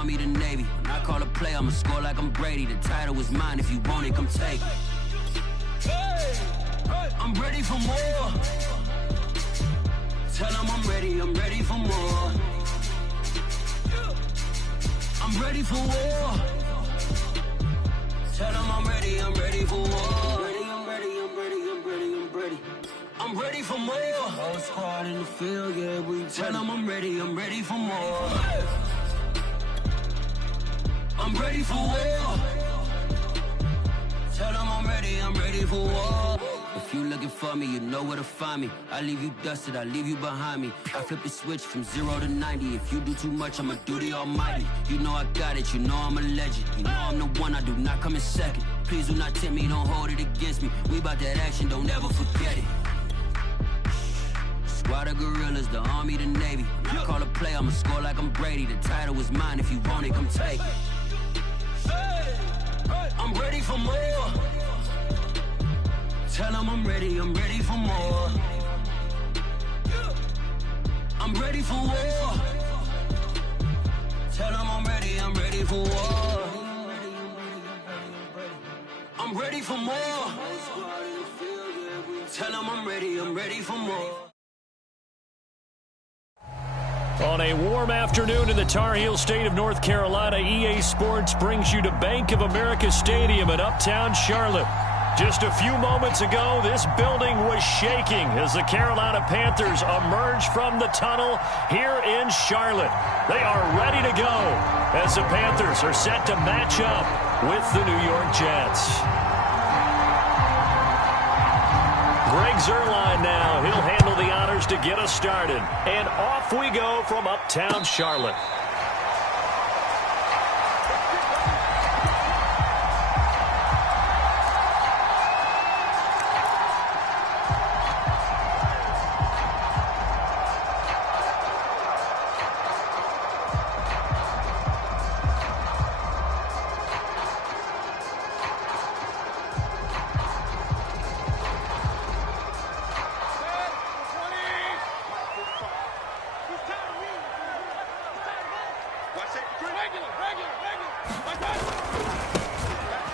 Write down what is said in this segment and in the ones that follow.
Army, the Navy. When I call a play, I'ma score like I'm Brady. The title is mine, if you want it, come take it. I'm ready for more. Tell them I'm ready for more. I'm ready for war. Tell them I'm ready for war. I'm ready for more. Whole squad in the field, yeah, we tell them I'm ready for more. I'm ready for war. Tell them I'm ready for war. If you looking for me, you know where to find me. I leave you dusted, I leave you behind me. I flip the switch from 0 to 90. If you do too much, I'ma do the almighty. You know I got it, you know I'm a legend. You know I'm the one, I do not come in second. Please do not tempt me, don't hold it against me. We bout that action, don't ever forget it. Squad of gorillas, the Army, the Navy. When I call a play, I'ma score like I'm Brady. The title is mine, if you want it, come take it. I'm ready for more. Tell them I'm ready for more. I'm ready for war. Tell them I'm ready for war. I'm ready for more. Tell them I'm ready for more. On a warm afternoon in the Tar Heel state of North Carolina, EA Sports brings you to Bank of America Stadium in uptown Charlotte. Just a few moments ago, this building was shaking as the Carolina Panthers emerged from the tunnel here in Charlotte. They are ready to go as the Panthers are set to match up with the New York Jets. Greg Zuerlein now. He'll handle the honors to get us started. And off we go from uptown Charlotte.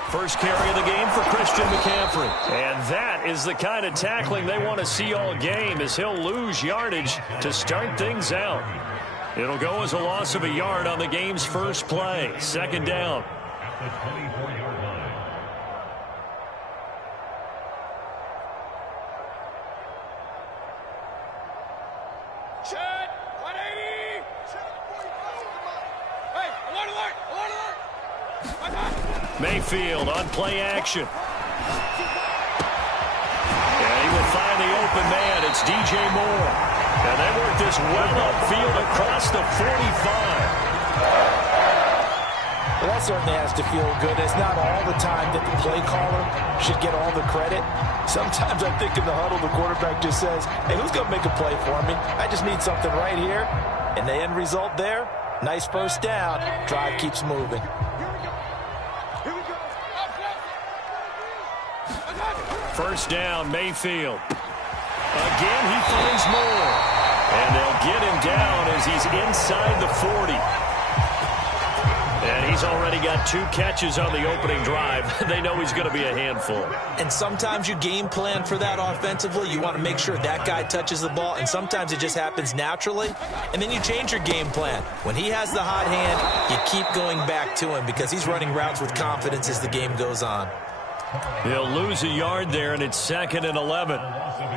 First carry of the game for Christian McCaffrey. And that is the kind of tackling they want to see all game, as he'll lose yardage to start things out. It'll go as a loss of a yard on the game's first play. Second down. At the 24-yard line. Check! 180! Hey, alert, alert! Alert, alert! Mayfield on play action. And he will find the open man. It's DJ Moore. And they work this well upfield across the 45. Well, that certainly has to feel good. It's not all the time that the play caller should get all the credit. Sometimes I think in the huddle, the quarterback just says, hey, who's going to make a play for me? I just need something right here. And the end result there, nice first down. Drive keeps moving. First down, Mayfield. Again, he finds Moore. And they'll get him down as he's inside the 40. And he's already got 2 catches on the opening drive. They know he's going to be a handful. And sometimes you game plan for that offensively. You want to make sure that guy touches the ball. And sometimes it just happens naturally. And then you change your game plan. When he has the hot hand, you keep going back to him because he's running routes with confidence as the game goes on. He'll lose a yard there, and it's 2nd and 11.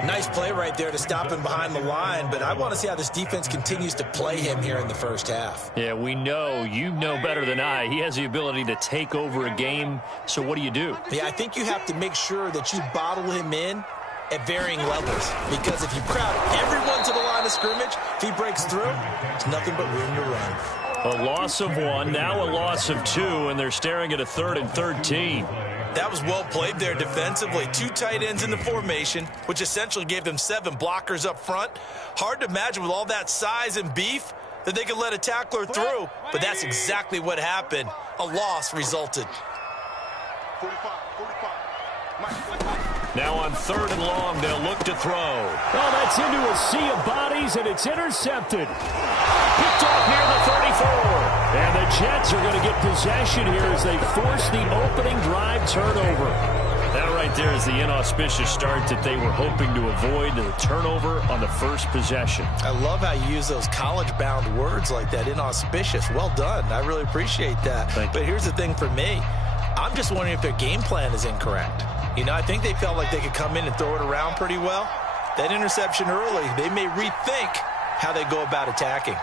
Nice play right there to stop him behind the line, but I want to see how this defense continues to play him here in the first half. Yeah, we know. You know better than I. He has the ability to take over a game, so what do you do? Yeah, I think you have to make sure that you bottle him in at varying levels, because if you crowd everyone to the line of scrimmage, if he breaks through, there's nothing but room to run. A loss of 1, now a loss of 2, and they're staring at a 3rd and 13. That was well played there defensively. 2 tight ends in the formation, which essentially gave them 7 blockers up front. Hard to imagine with all that size and beef that they could let a tackler through, but that's exactly what happened. A loss resulted. Now on 3rd and long, they'll look to throw. Oh, that's into a sea of bodies, and it's intercepted. Picked off near the 34. And the Jets are going to get possession here as they force the opening drive turnover. That right there is the inauspicious start that they were hoping to avoid, the turnover on the first possession. I love how you use those college-bound words like that, inauspicious. Well done. I really appreciate that. But here's the thing for me. I'm just wondering if their game plan is incorrect. You know, I think they felt like they could come in and throw it around pretty well. That interception early, they may rethink how they go about attacking.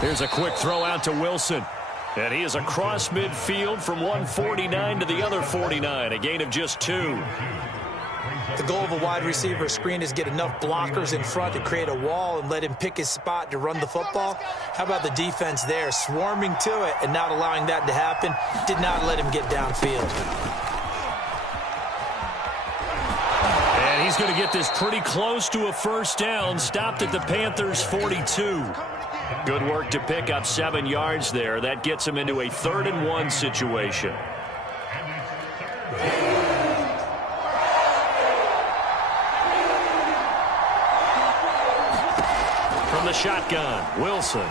Here's a quick throw out to Wilson. And he is across midfield from 149 to the other 49, a gain of just 2. The goal of a wide receiver screen is get enough blockers in front to create a wall and let him pick his spot to run the football. How about the defense there, swarming to it and not allowing that to happen? Did not let him get downfield. And he's going to get this pretty close to a first down, stopped at the Panthers' 42. Good work to pick up 7 yards there. That gets him into a 3rd-and-1 situation. From the shotgun, Wilson.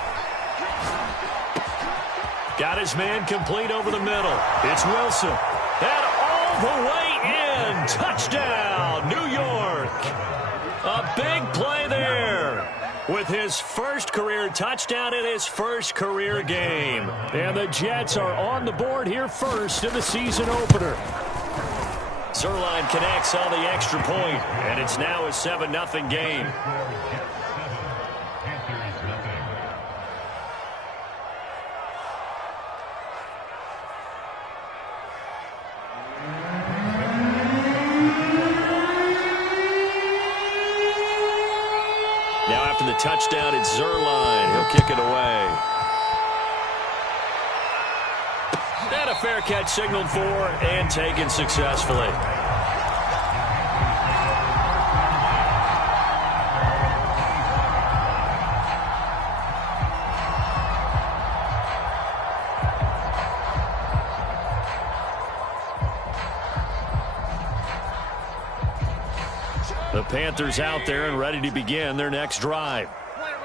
Got his man complete over the middle. It's Wilson. And all the way in. Touchdown, New York. A big play there with his first career touchdown in his first career game. And the Jets are on the board here first in the season opener. Zerline connects on the extra point, and it's now a 7-0 game. Now after the touchdown, it's Zerline. He'll kick it away. And a fair catch signaled for and taken successfully. The Panthers out there and ready to begin their next drive.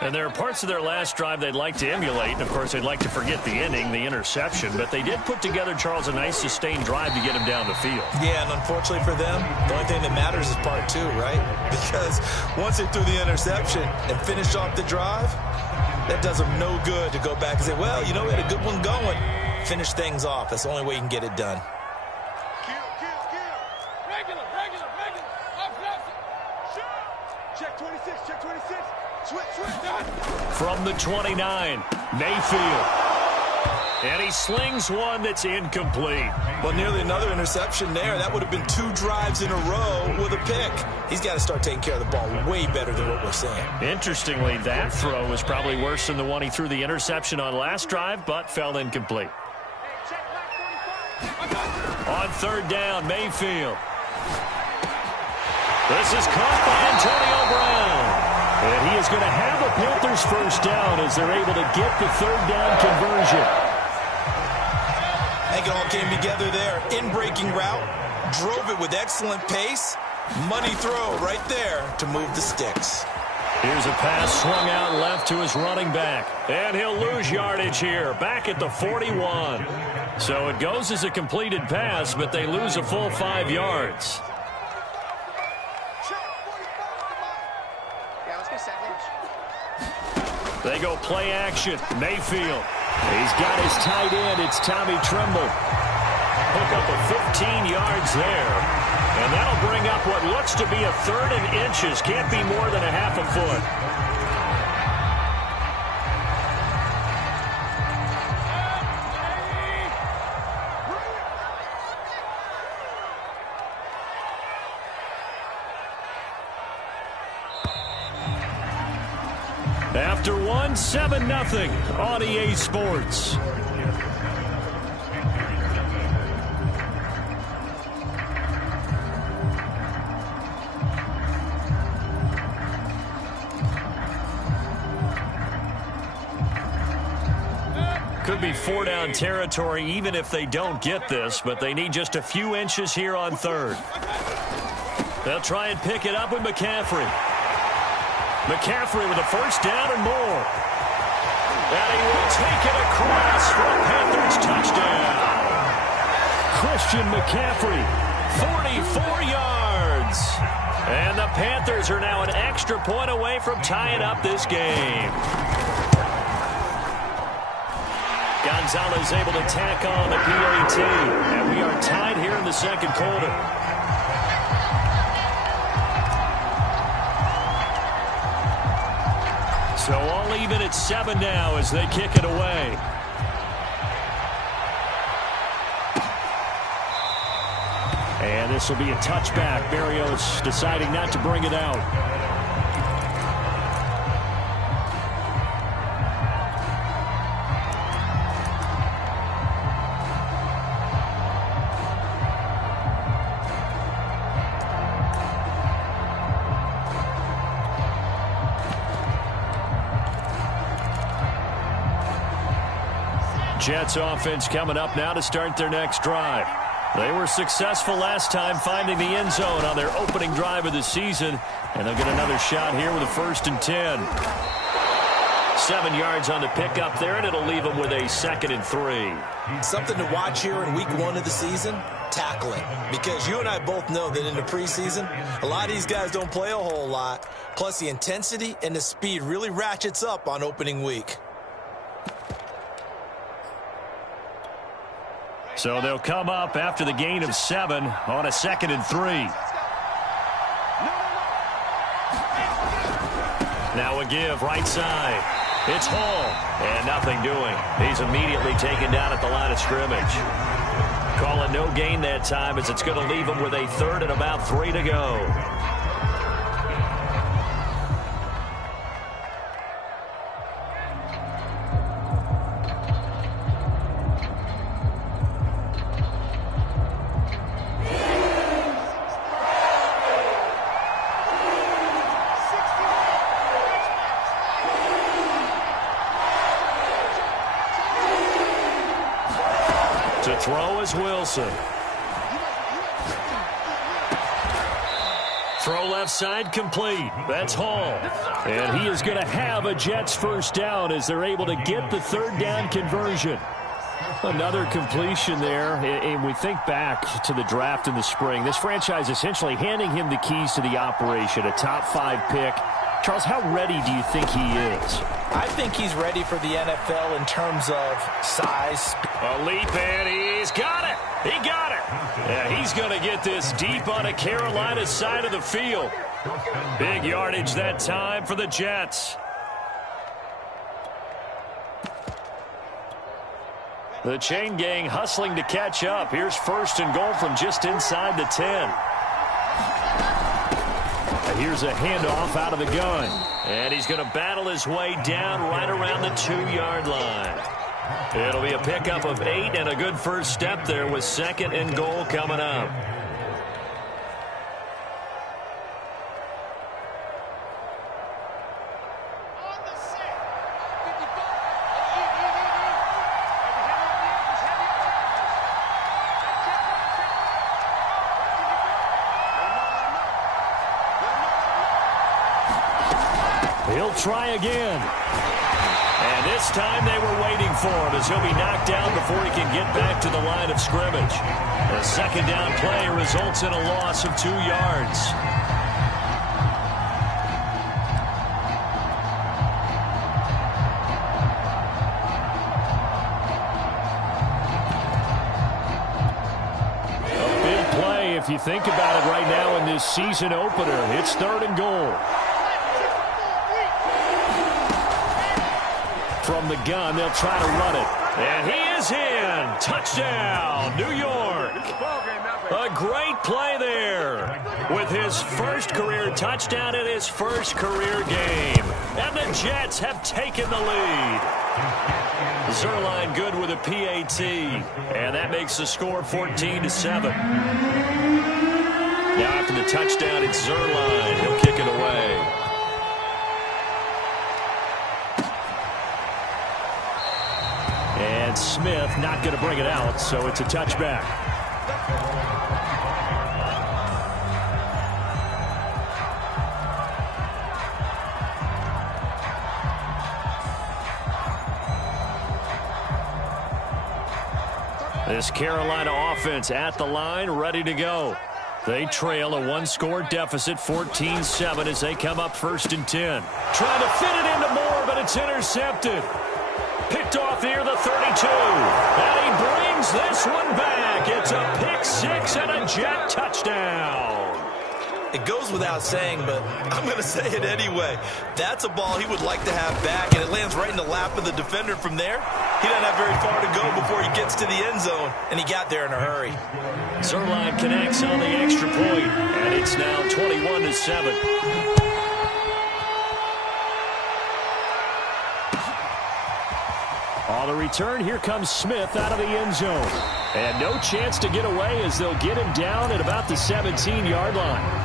And there are parts of their last drive they'd like to emulate. And, of course, they'd like to forget the ending, the interception. But they did put together, Charles, a nice sustained drive to get him down the field. Yeah, and unfortunately for them, the only thing that matters is part 2, right? Because once they threw the interception and finished off the drive, that does them no good to go back and say, well, you know, we had a good one going. Finish things off. That's the only way you can get it done. Check 26, check 26. Switch, done. From the 29, Mayfield. And he slings one that's incomplete. Well, nearly another interception there. That would have been 2 drives in a row with a pick. He's got to start taking care of the ball way better than what we're seeing. Interestingly, that throw was probably worse than the one he threw the interception on last drive, but fell incomplete. On 3rd down, Mayfield. This is caught by Antonio Brown. And he is going to have a Panthers first down as they're able to get the 3rd down conversion. I think it all came together there. In-breaking route, drove it with excellent pace. Money throw right there to move the sticks. Here's a pass swung out left to his running back. And he'll lose yardage here, back at the 41. So it goes as a completed pass, but they lose a full 5 yards. They go play action. Mayfield. He's got his tight end. It's Tommy Tremble. Hook up a 15 yards there. And that'll bring up what looks to be a 3rd and inches. Can't be more than a half a foot. After 1, 7-0 on EA Sports. Could be 4-down territory even if they don't get this, but they need just a few inches here on 3rd. They'll try and pick it up with McCaffrey. McCaffrey with a first down and more. And he will take it across for a Panthers touchdown. Christian McCaffrey, 44 yards. And the Panthers are now an extra point away from tying up this game. Gonzalez able to tack on the PAT. And we are tied here in the second quarter. So all even at 7 now as they kick it away. And this will be a touchback. Berrios deciding not to bring it out. Jets offense coming up now to start their next drive. They were successful last time finding the end zone on their opening drive of the season, and they'll get another shot here with a 1st and 10. 7 yards on the pickup there, and it'll leave them with a 2nd and 3. Something to watch here in week 1 of the season, tackling. Because you and I both know that in the preseason, a lot of these guys don't play a whole lot. Plus the intensity and the speed really ratchets up on opening week. So they'll come up after the gain of 7 on a 2nd and 3. Now a give right side. It's Hall. And nothing doing. He's immediately taken down at the line of scrimmage. Calling no gain that time as it's going to leave him with a 3rd and about 3 to go. To throw is Wilson. Throw left side complete. That's Hall. And he is going to have a Jets first down as they're able to get the 3rd down conversion. Another completion there. And we think back to the draft in the spring. This franchise essentially handing him the keys to the operation, a top 5 pick. Charles, how ready do you think he is? I think he's ready for the NFL in terms of size. A leap, and he's got it. He got it. Yeah, he's going to get this deep on a Carolina side of the field. Big yardage that time for the Jets. The chain gang hustling to catch up. Here's 1st and goal from just inside the 10. Here's a handoff out of the gun. And he's going to battle his way down right around the 2-yard line. It'll be a pickup of 8 and a good first step there with 2nd and goal coming up. He'll try again. And this time they were waiting for him as he'll be knocked down before he can get back to the line of scrimmage. The 2nd down play results in a loss of 2 yards. A big play if you think about it right now in this season opener. It's 3rd and goal. From the gun, they'll try to run it. And he is in. Touchdown, New York. A great play there with his first career touchdown in his first career game. And the Jets have taken the lead. Zerline good with a PAT. And that makes the score 14-7. Now after the touchdown, it's Zerline. He'll kick it away. And Smith not going to bring it out, so it's a touchback. This Carolina offense at the line, ready to go. They trail a one-score deficit, 14-7, as they come up 1st and 10. Trying to fit it into Moore, but it's intercepted. Picked off near the 32. And he brings this one back. It's a pick six and a Jet touchdown. It goes without saying, but I'm going to say it anyway. That's a ball he would like to have back, and it lands right in the lap of the defender from there. He doesn't have very far to go before he gets to the end zone, and he got there in a hurry. Zerline connects on the extra point, and it's now 21-7. On the return, here comes Smith out of the end zone. And no chance to get away as they'll get him down at about the 17-yard line.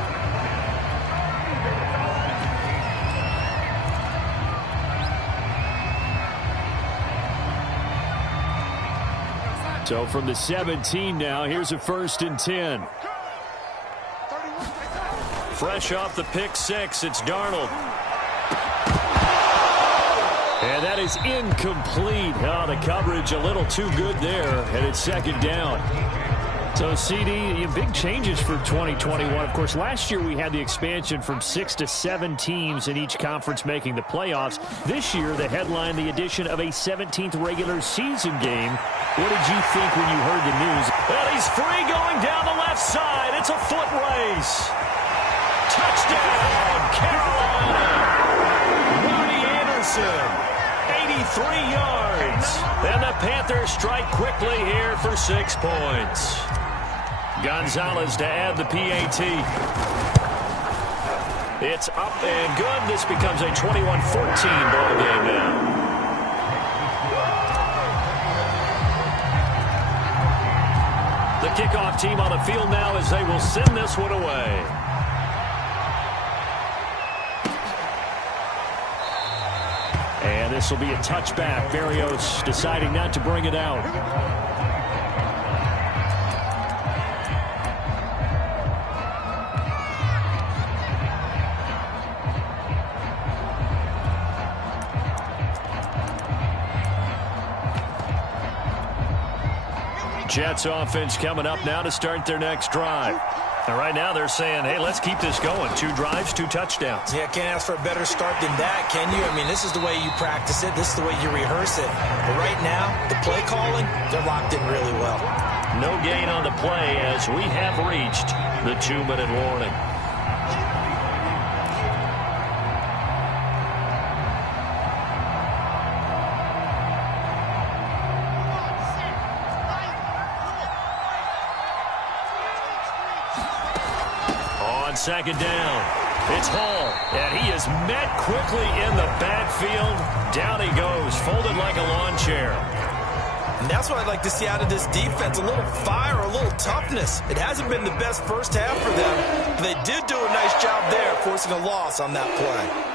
So from the 17 now, here's a 1st and 10. Fresh off the pick six, it's Darnold. And that is incomplete. Oh, the coverage a little too good there, and it's 2nd down. So, CD, big changes for 2021. Of course, last year we had the expansion from 6 to 7 teams in each conference making the playoffs. This year, the headline, the addition of a 17th regular season game. What did you think when you heard the news? Well, he's free going down the left side. It's a foot race. Touchdown, Carolina. Ronnie Anderson. 83 yards. And the Panthers strike quickly here for 6 points. Gonzalez to add the PAT. It's up and good. This becomes a 21-14 ball game now. The kickoff team on the field now as they will send this one away. And this will be a touchback. Berrios deciding not to bring it out. Jets offense coming up now to start their next drive. And right now they're saying, hey, let's keep this going. 2 drives, 2 touchdowns. Yeah, can't ask for a better start than that, can you? I mean, this is the way you practice it. This is the way you rehearse it. But right now, the play calling, they're locked in really well. No gain on the play as we have reached the 2-minute warning. On 2nd down, it's Hall, and he is met quickly in the backfield. Down he goes, folded like a lawn chair. And that's what I'd like to see out of this defense, a little fire, a little toughness. It hasn't been the best first half for them, but they did do a nice job there, forcing a loss on that play.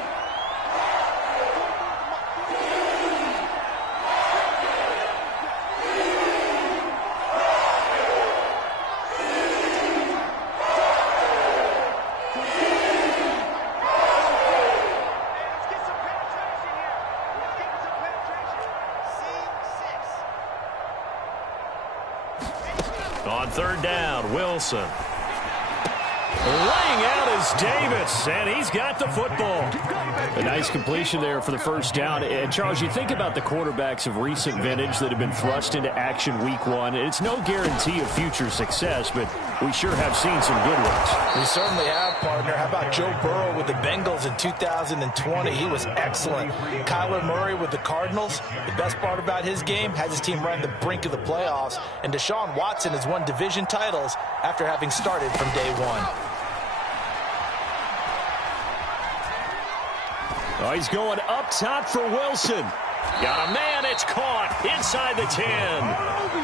On 3rd down, Wilson. Laying out is Davis, and he's got the football. A nice completion there for the 1st down. And, Charles, you think about the quarterbacks of recent vintage that have been thrust into action week 1. It's no guarantee of future success, but we sure have seen some good ones. We certainly have, partner. How about Joe Burrow with the Bengals in 2020? He was excellent. Kyler Murray with the Cardinals. The best part about his game, has his team right on the brink of the playoffs. And Deshaun Watson has won division titles after having started from day 1. Oh, he's going up top for Wilson. Got a man, it's caught inside the 10.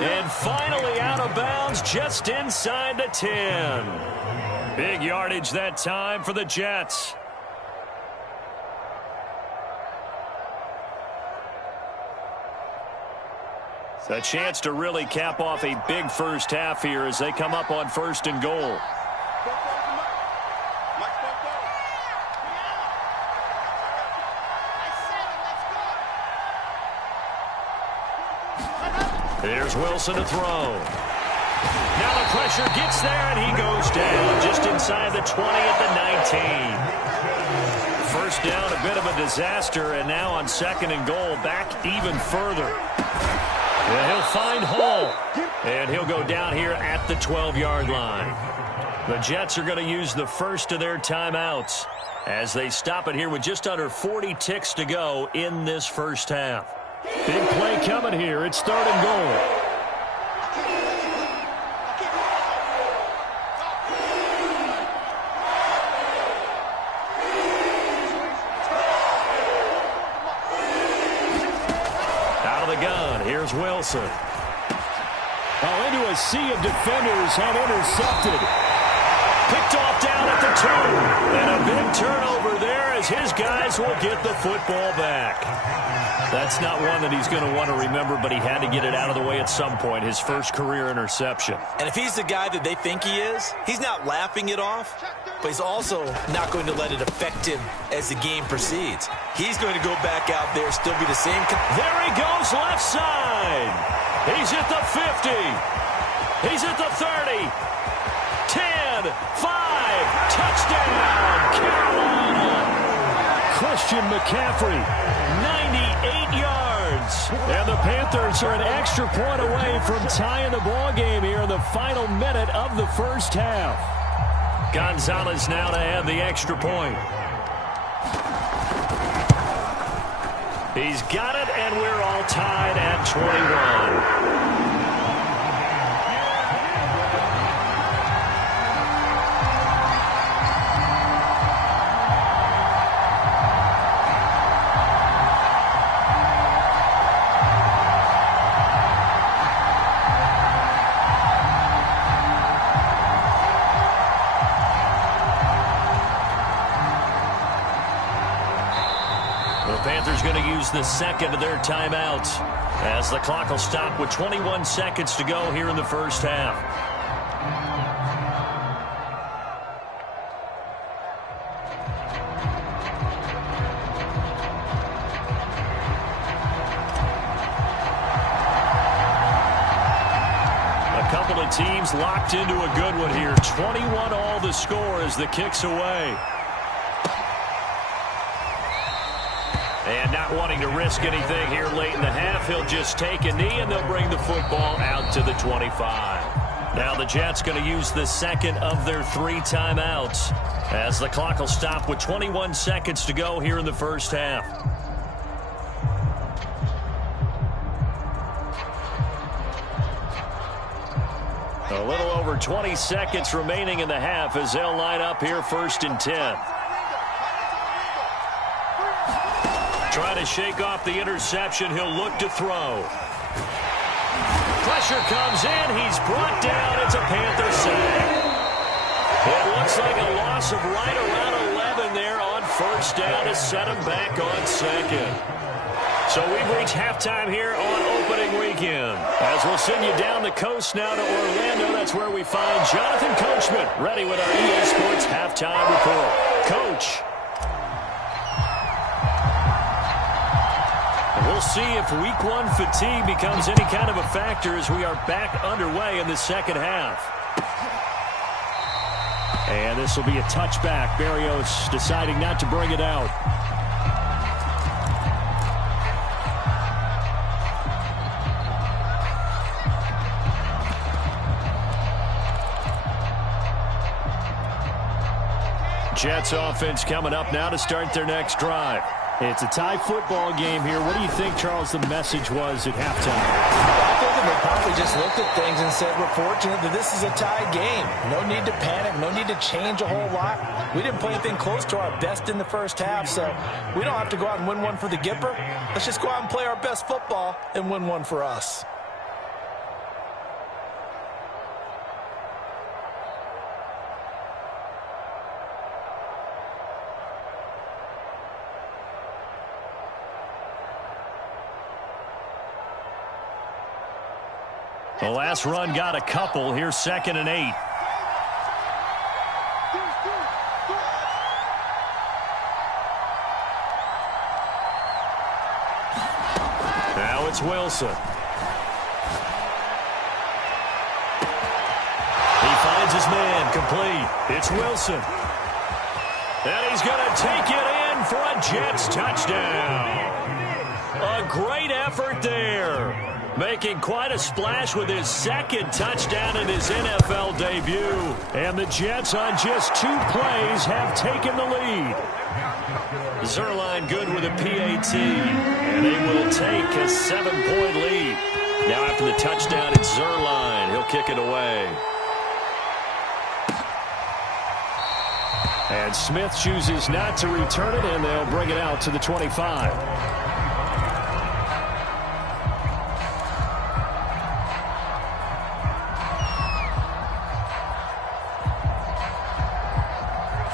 And finally out of bounds just inside the 10. Big yardage that time for the Jets. A chance to really cap off a big first half here as they come up on 1st and goal. Here's Wilson to throw. Now the pressure gets there, and he goes down just inside the 20 at the 19. First down, a bit of a disaster, and now on 2nd and goal, back even further. And he'll find Hall, and he'll go down here at the 12-yard line. The Jets are going to use the first of their timeouts as they stop it here with just under 40 ticks to go in this first half. Big play coming here. It's 3rd and goal. Out of the gun, here's Wilson. Oh, into a sea of defenders and intercepted. Picked off down at the 2. And a big turnover there as his guys will get the football back. That's not one that he's going to want to remember, but he had to get it out of the way at some point, his first career interception. And if he's the guy that they think he is, he's not laughing it off, but he's also not going to let it affect him as the game proceeds. He's going to go back out there, still be the same. There he goes, left side. He's at the 50. He's at the 30. 10, 5, touchdown, Carolina. Christian McCaffrey, 98 yards. And the Panthers are an extra point away from tying the ball game here in the final minute of the first half. Gonzalez now to add the extra point. He's got it, and we're all tied at 21. Panthers going to use the second of their timeouts as the clock will stop with 21 seconds to go here in the first half. A couple of teams locked into a good one here. 21 all the score as the kick's away. And not wanting to risk anything here late in the half, he'll just take a knee, and they'll bring the football out to the 25. Now the Jets going to use the second of their 3 timeouts as the clock will stop with 21 seconds to go here in the first half. A little over 20 seconds remaining in the half as they'll line up here 1st and 10. Trying to shake off the interception. He'll look to throw. Pressure comes in. He's brought down. It's a Panther sack. It looks like a loss of right around 11 there on 1st down to set him back on 2nd. So we've reached halftime here on opening weekend. As we'll send you down the coast now to Orlando, that's where we find Jonathan Coachman ready with our EA Sports halftime report. Coach. We'll see if week 1 fatigue becomes any kind of a factor as we are back underway in the second half. And this will be a touchback. Berrios deciding not to bring it out. Jets offense coming up now to start their next drive. It's a tie football game here. What do you think, Charles, the message was at halftime? I think they probably just looked at things and said, we're fortunate that this is a tie game. No need to panic. No need to change a whole lot. We didn't play anything close to our best in the first half, so we don't have to go out and win one for the Gipper. Let's just go out and play our best football and win one for us. The last run got a couple. Here's 2nd and 8. Now it's Wilson. his man, complete. It's Wilson. And he's going to take it in for a Jets touchdown. A great effort there. Making quite a splash with his second touchdown in his NFL debut. And the Jets on just 2 plays have taken the lead. Zerline good with a PAT. And they will take a 7-point lead. Now after the touchdown, it's Zerline. He'll kick it away. And Smith chooses not to return it, and they'll bring it out to the 25.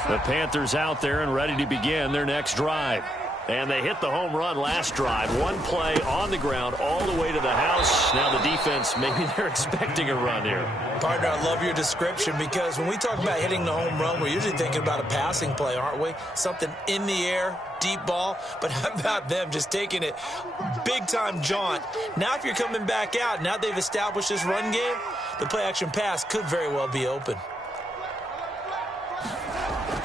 The Panthers out there and ready to begin their next drive. And they hit the home run last drive. 1 play on the ground all the way to the house. Now the defense, maybe they're expecting a run here. Partner, I love your description because when we talk about hitting the home run, we're usually thinking about a passing play, aren't we? Something in the air, deep ball. But how about them just taking it big-time jaunt? Now if you're coming back out, now they've established this run game, the play-action pass could very well be open.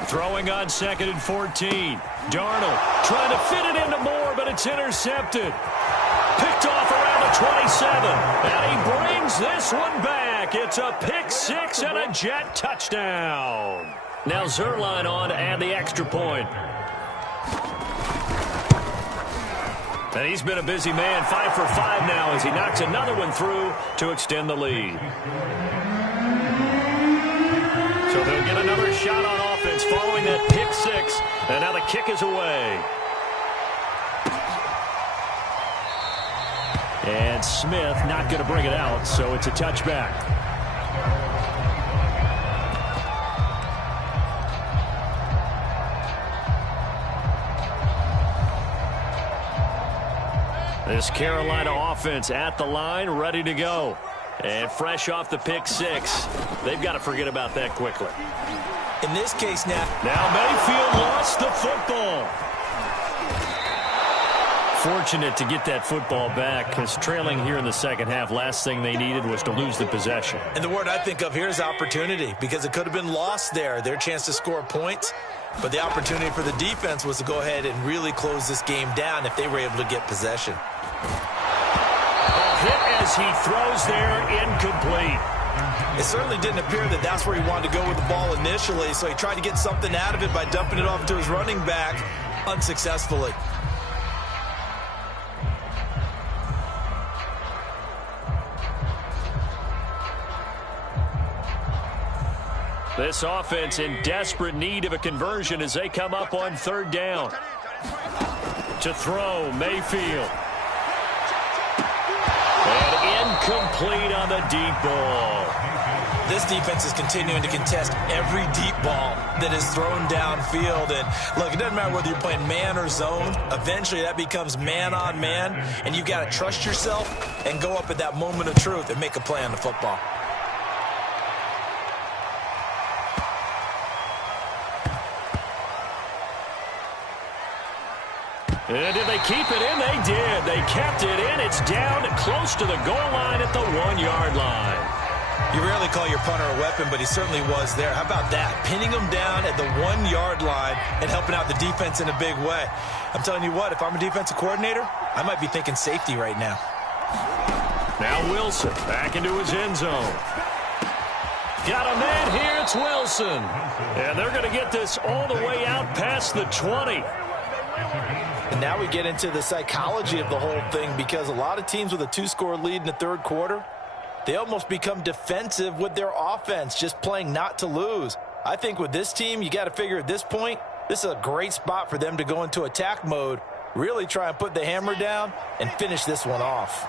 Throwing on 2nd and 14. Darnold trying to fit it into Moore, but it's intercepted. Picked off around the 27. And he brings this one back. It's a pick 6 and a Jet touchdown. Now Zerline on to add the extra point. And he's been a busy man. 5 for 5 now as he knocks another one through to extend the lead. So they'll get another shot on offense following that pick 6. And now the kick is away. And Smith not going to bring it out, so it's a touchback. This Carolina offense at the line, ready to go. And fresh off the pick 6. They've got to forget about that quickly. In this case now Mayfield lost the football. Fortunate to get that football back because trailing here in the second half, last thing they needed was to lose the possession. And the word I think of here is opportunity because it could have been lost there. Their chance to score points. But the opportunity for the defense was to go ahead and really close this game down if they were able to get possession. Hit as he throws there, incomplete. It certainly didn't appear that that's where he wanted to go with the ball initially, so he tried to get something out of it by dumping it off to his running back unsuccessfully. This offense in desperate need of a conversion as they come up on 3rd down. To throw, Mayfield. And incomplete on the deep ball. This defense is continuing to contest every deep ball that is thrown downfield. And look, it doesn't matter whether you're playing man or zone. Eventually that becomes man on man. And you've got to trust yourself and go up at that moment of truth and make a play on the football. And did they keep it in? They did. They kept it in. It's down close to the goal line at the 1-yard line. You rarely call your punter a weapon, but he certainly was there. How about that? Pinning him down at the 1-yard line and helping out the defense in a big way. I'm telling you what, if I'm a defensive coordinator, I might be thinking safety right now. Now Wilson back into his end zone. Got a man here. It's Wilson. And they're going to get this all the way out past the 20. And now we get into the psychology of the whole thing because a lot of teams with a 2-score lead in the 3rd quarter, they almost become defensive with their offense, just playing not to lose. I think with this team, you got to figure at this point, this is a great spot for them to go into attack mode, really try and put the hammer down and finish this one off.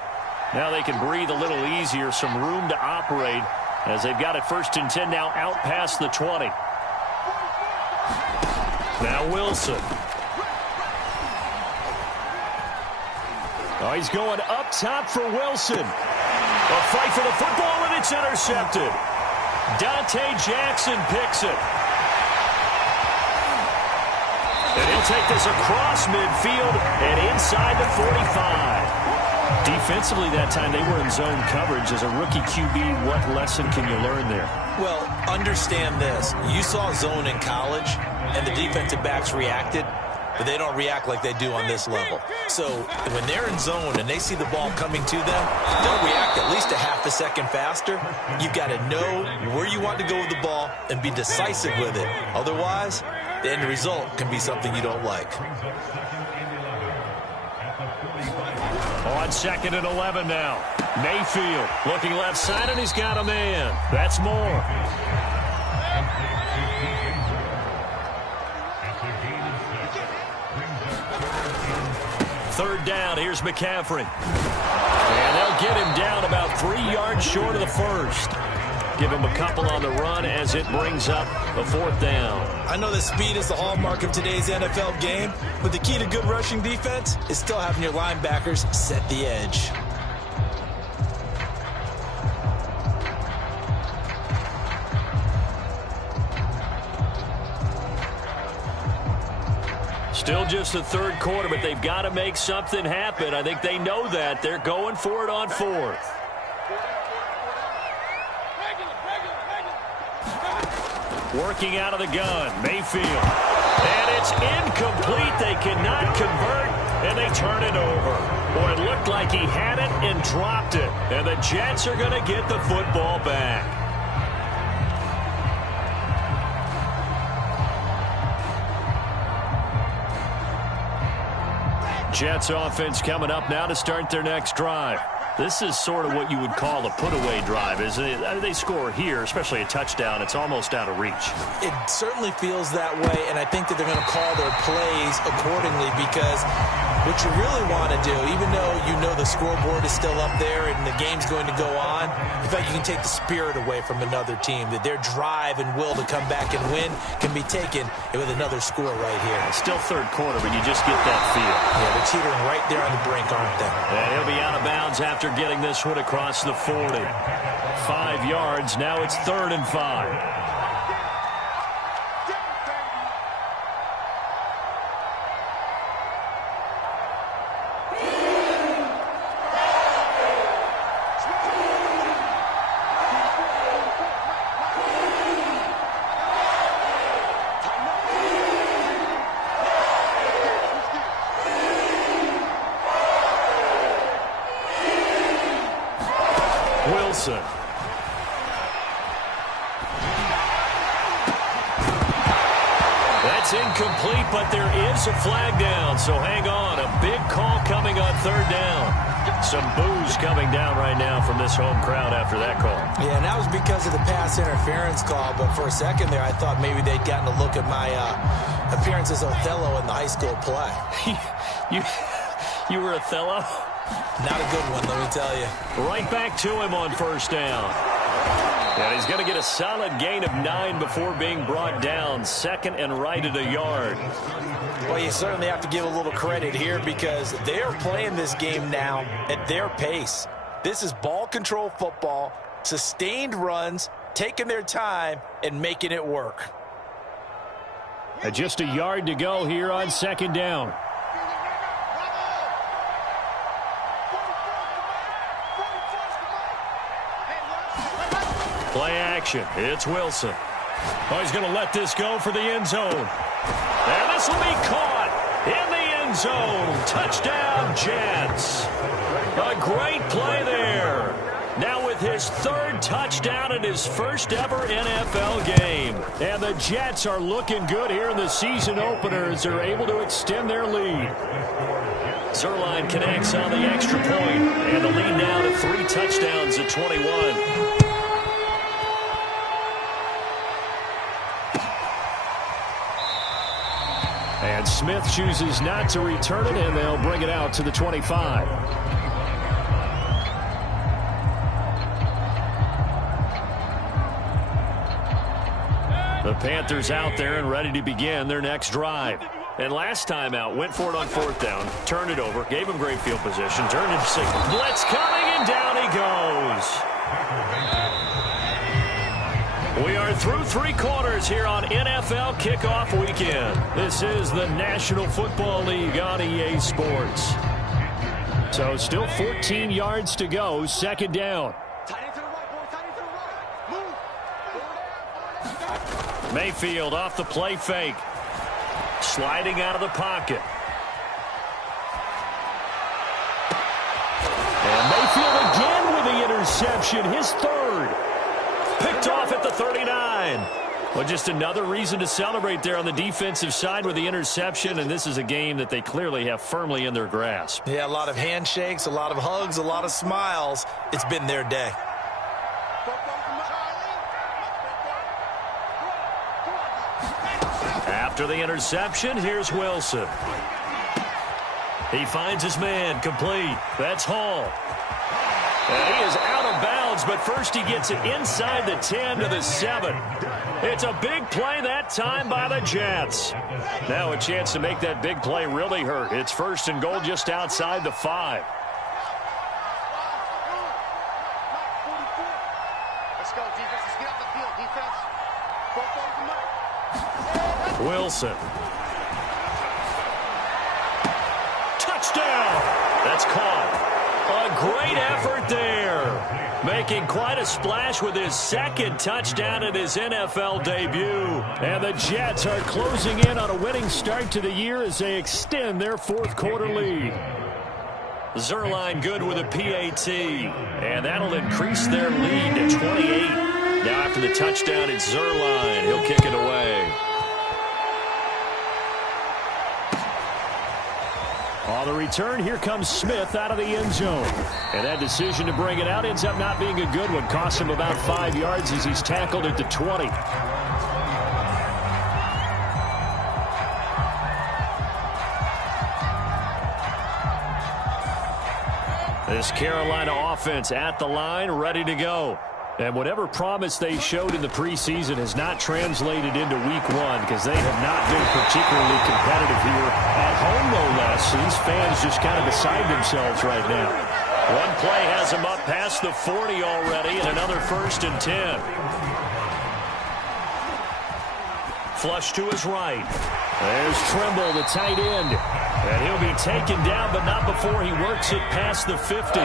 Now they can breathe a little easier, some room to operate as they've got it 1st and 10 now out past the 20. Now Wilson. Oh, he's going up top for Wilson. A fight for the football, and it's intercepted. Dante Jackson picks it. And he'll take this across midfield and inside the 45. Defensively that time, they were in zone coverage. As a rookie QB, what lesson can you learn there? Well, understand this. You saw zone in college, and the defensive backs reacted, but they don't react like they do on this level. So when they're in zone and they see the ball coming to them, they'll react at least a half a second faster. You've got to know where you want to go with the ball and be decisive with it. Otherwise, the end result can be something you don't like. On 2nd and 11 now. Mayfield looking left side, and he's got a man. That's Moore. Third down, here's McCaffrey. And they'll get him down about 3 yards short of the first. Give him a couple on the run as it brings up a 4th down. I know that speed is the hallmark of today's NFL game, but the key to good rushing defense is still having your linebackers set the edge. Still just the 3rd quarter, but they've got to make something happen. I think they know that. They're going for it on 4th. Working out of the gun, Mayfield. And it's incomplete. They cannot convert, and they turn it over. Boy, it looked like he had it and dropped it. And the Jets are going to get the football back. Jets offense coming up now to start their next drive. This is sort of what you would call a put-away drive, isn't it? They score here, especially a touchdown. It's almost out of reach. It certainly feels that way, and I think that they're going to call their plays accordingly because what you really want to do, even though you know the scoreboard is still up there and the game's going to go on, in fact, you can take the spirit away from another team, that their drive and will to come back and win can be taken with another score right here. It's still 3rd quarter, but you just get that feel. Yeah, they're teetering right there on the brink, aren't they? And he'll be out of bounds after getting this one across the 40. 5 yards. Now it's 3rd and 5. Wilson. That's incomplete, but there is a flag down, so hang on. A big call coming on 3rd down. Some boos coming down right now from this home crowd after that call. Yeah, and that was because of the pass interference call, but for a second there I thought maybe they'd gotten a look at my appearance as Othello in the high school play. You were Othello? Not a good one, let me tell you. Right back to him on 1st down. And he's going to get a solid gain of 9 before being brought down. 2nd and right at a yard. Well, you certainly have to give a little credit here because they're playing this game now at their pace. This is ball control football, sustained runs, taking their time and making it work. And just a yard to go here on 2nd down. Play action. It's Wilson. Oh, he's going to let this go for the end zone. And this will be caught in the end zone. Touchdown, Jets. A great play there. Now with his 3rd touchdown in his first ever NFL game. And the Jets are looking good here in the season opener as they're able to extend their lead. Zerline connects on the extra point, and the lead now to 3 touchdowns at 21. And Smith chooses not to return it, and they'll bring it out to the 25. The Panthers out there and ready to begin their next drive. And last time out, went for it on 4th down, turned it over, gave him great field position, turned it 6. Blitz coming, and down he goes. We are through 3 quarters here on NFL Kickoff Weekend. This is the National Football League on EA Sports. So still 14 yards to go, second down. Mayfield off the play fake. Sliding out of the pocket. And Mayfield again with the interception, his third. Picked off at the 39. Well, just another reason to celebrate there on the defensive side with the interception, and this is a game that they clearly have firmly in their grasp. Yeah, a lot of handshakes, a lot of hugs, a lot of smiles. It's been their day. After the interception, here's Wilson. He finds his man, complete. That's Hall. And he is out of bounds, but first he gets it inside the 10 to the 7. It's a big play that time by the Jets. Now a chance to make that big play really hurt. It's first and goal just outside the 5. Let's go, defense. Let's get off the field, defense. Wilson. Touchdown. That's caught. A great effort there. Making quite a splash with his second touchdown in his NFL debut. And the Jets are closing in on a winning start to the year as they extend their fourth quarter lead. Zerline good with a PAT. And that'll increase their lead to 28. Now after the touchdown, it's Zerline. He'll kick it away. On the return, here comes Smith out of the end zone. And that decision to bring it out ends up not being a good one. Costs him about 5 yards as he's tackled at the 20. This Carolina offense at the line, ready to go. And whatever promise they showed in the preseason has not translated into week 1 because they have not been particularly competitive here. At home, no less. These fans just kind of beside themselves right now. One play has them up past the 40 already, and another first and 10. Flush to his right. There's Trimble, the tight end. And he'll be taken down, but not before he works it past the 50.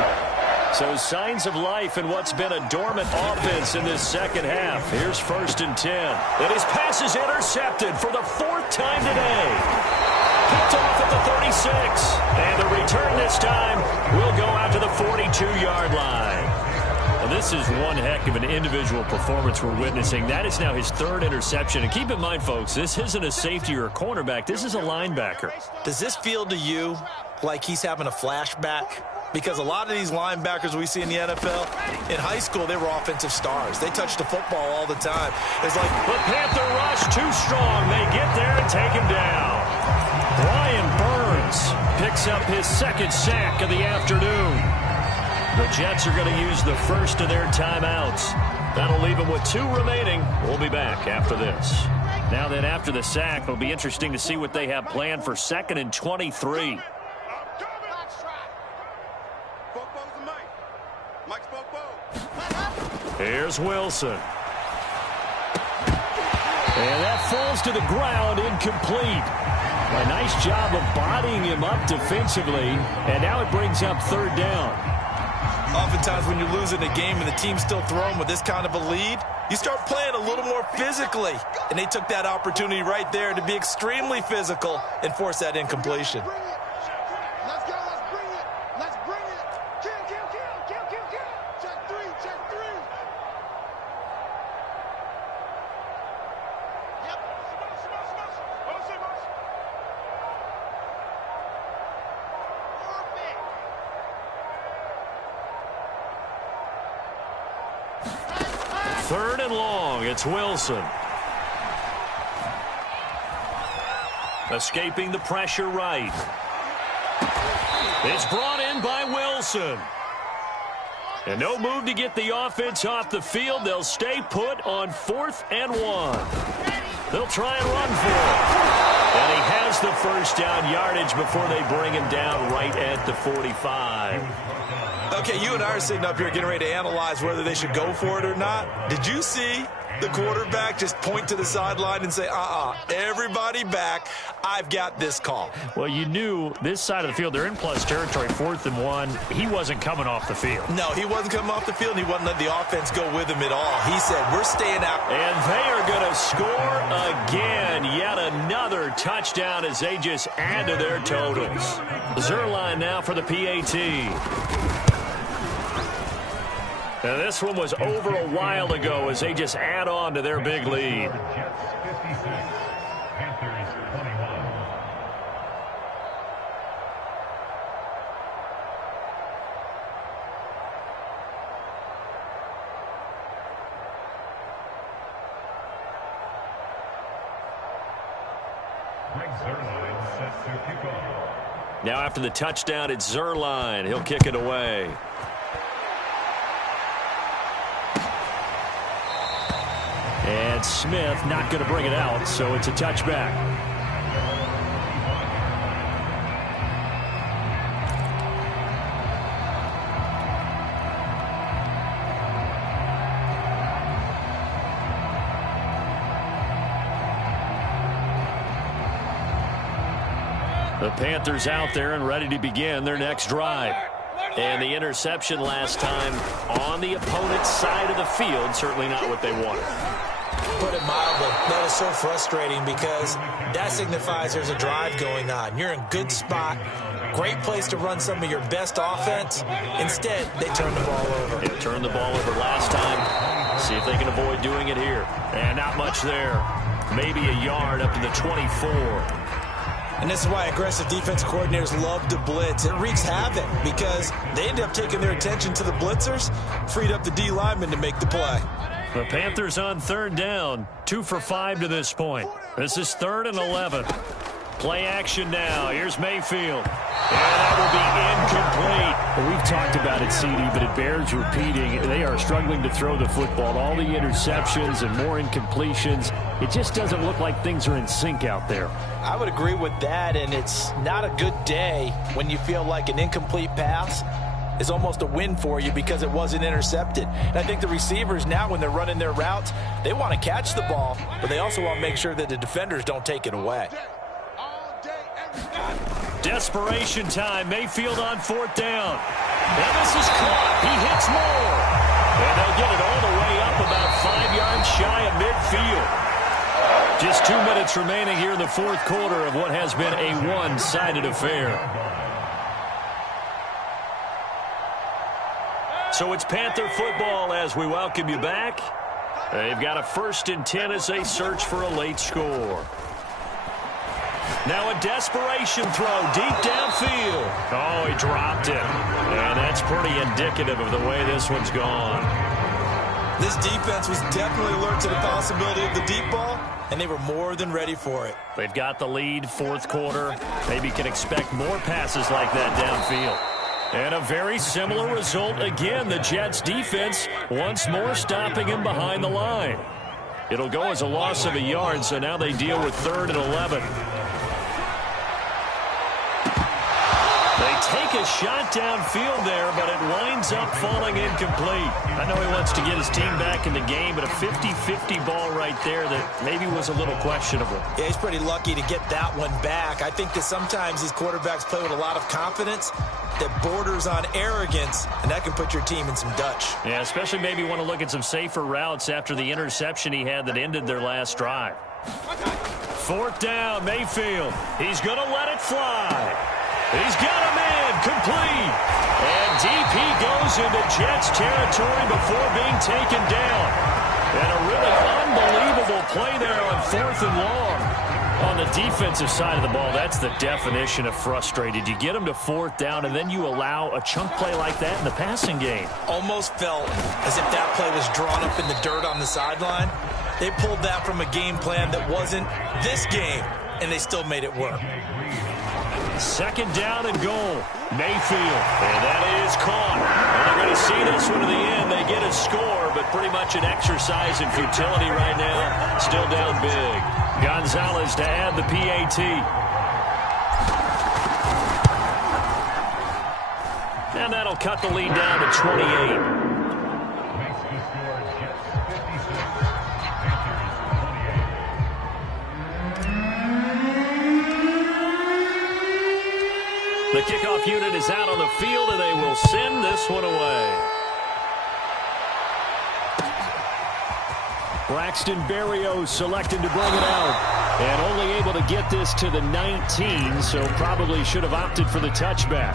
So signs of life in what's been a dormant offense in this second half. Here's first and 10. And his pass is intercepted for the 4th time today. Picked off at the 36. And the return this time will go out to the 42-yard line. Well, this is one heck of an individual performance we're witnessing. That is now his 3rd interception. And keep in mind, folks, this isn't a safety or a cornerback. This is a linebacker. Does this feel to you like he's having a flashback? Because a lot of these linebackers we see in the NFL, in high school, they were offensive stars. They touched the football all the time. It's like the Panther rush too strong. They get there and take him down. Brian Burns picks up his 2nd sack of the afternoon. The Jets are going to use the first of their timeouts. That'll leave them with 2 remaining. We'll be back after this. Now then, after the sack, it'll be interesting to see what they have planned for 2nd and 23. Here's Wilson. And that falls to the ground, incomplete. A nice job of bodying him up defensively, and now it brings up 3rd down. Oftentimes when you're losing a game and the team's still throwing with this kind of a lead, you start playing a little more physically. And they took that opportunity right there to be extremely physical and force that incompletion. Third and long, it's Wilson. Escaping the pressure right. It's brought in by Wilson. And no move to get the offense off the field. They'll stay put on 4th and 1. They'll try and run for it. And he has the first down yardage before they bring him down right at the 45. Okay, you and I are sitting up here getting ready to analyze whether they should go for it or not. Did you see the quarterback just point to the sideline and say, everybody back. I've got this call. Well, you knew this side of the field, they're in plus territory, 4th and 1. He wasn't coming off the field. No, he wasn't coming off the field, and he wasn't letting the offense go with him at all. He said, we're staying out. And they are going to score again. Yet another touchdown as they just add to their totals. Zerline now for the PAT. Now this one was over a while ago as they just add on to their big lead. Jets 56, Panthers 21. Set to kick off. Now after the touchdown, it's Zerline. He'll kick it away. And Smith not going to bring it out, so it's a touchback. The Panthers out there and ready to begin their next drive. And the interception last time on the opponent's side of the field, certainly not what they wanted. Put it mildly, that is so frustrating because that signifies there's a drive going on. You're in good spot, great place to run some of your best offense. Instead, they turn the ball over. They turned the ball over last time. See if they can avoid doing it here. And not much there. Maybe a yard up to the 24. And this is why aggressive defense coordinators love to blitz. It wreaks havoc because they end up taking their attention to the blitzers, freed up the D linemen to make the play. The Panthers on 3rd down, 2 for 5 to this point. This is 3rd and 11. Play action now. Here's Mayfield. And that will be incomplete. Well, we've talked about it, CD, but it bears repeating. They are struggling to throw the football. All the interceptions and more incompletions. It just doesn't look like things are in sync out there. I would agree with that, and it's not a good day when you feel like an incomplete pass is almost a win for you because it wasn't intercepted. And I think the receivers now, when they're running their routes, they want to catch the ball, but they also want to make sure that the defenders don't take it away. Desperation time. Mayfield on 4th down. Now this is caught. He hits more. And they'll get it all the way up about 5 yards shy of midfield. Just 2 minutes remaining here in the 4th quarter of what has been a one-sided affair. So it's Panther football as we welcome you back. They've got a 1st and 10 as they search for a late score. Now a desperation throw deep downfield. Oh, he dropped it. And that's pretty indicative of the way this one's gone. This defense was definitely alert to the possibility of the deep ball, and they were more than ready for it. They've got the lead, 4th quarter. Maybe can expect more passes like that downfield. And a very similar result again. The Jets defense once more stopping him behind the line. It'll go as a loss of a yard, so now they deal with 3rd and 11. They take a shot downfield there, but it winds up falling incomplete. I know he wants to get his team back in the game, but a 50-50 ball right there that maybe was a little questionable. Yeah, he's pretty lucky to get that one back. I think that sometimes these quarterbacks play with a lot of confidence that borders on arrogance, and that can put your team in some Dutch. Yeah, especially maybe want to look at some safer routes after the interception he had that ended their last drive. 4th down, Mayfield. He's going to let it fly. He's got him in, complete. And DP goes into Jets territory before being taken down. And a really unbelievable play there on 4th and long. On the defensive side of the ball, that's the definition of frustrated. You get them to 4th down, and then you allow a chunk play like that in the passing game. Almost felt as if that play was drawn up in the dirt on the sideline. They pulled that from a game plan that wasn't this game, and they still made it work. 2nd down and goal. Mayfield. And that is caught. And they're going to see this one to the end. They get a score, but pretty much an exercise in futility right now. Still down big. Gonzalez to add the PAT. And that'll cut the lead down to 28. Makes the score Jets 56, The kickoff unit is out on the field, and they will send this one away. Braxton Berrios selected to bring it out. And only able to get this to the 19, so probably should have opted for the touchback.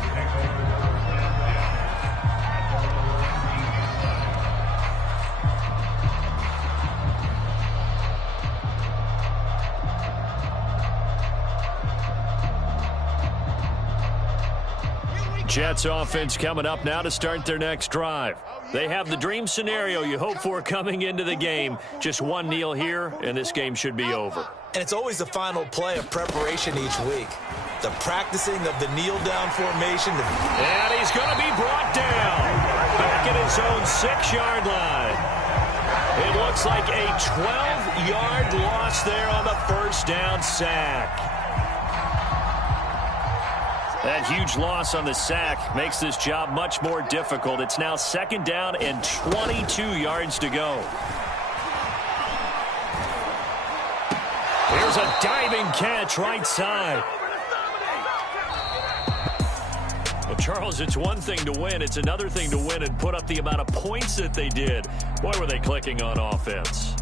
Jets offense coming up now to start their next drive. They have the dream scenario you hope for coming into the game. Just one kneel here, and this game should be over. And it's always the final play of preparation each week. The practicing of the kneel-down formation. And he's going to be brought down. Back at his own 6-yard line. It looks like a 12-yard loss there on the first down sack. That huge loss on the sack makes this job much more difficult. It's now 2nd down and 22 yards to go. Here's a diving catch right side. Well, Charles, it's one thing to win. It's another thing to win and put up the amount of points that they did. Boy, were they clicking on offense.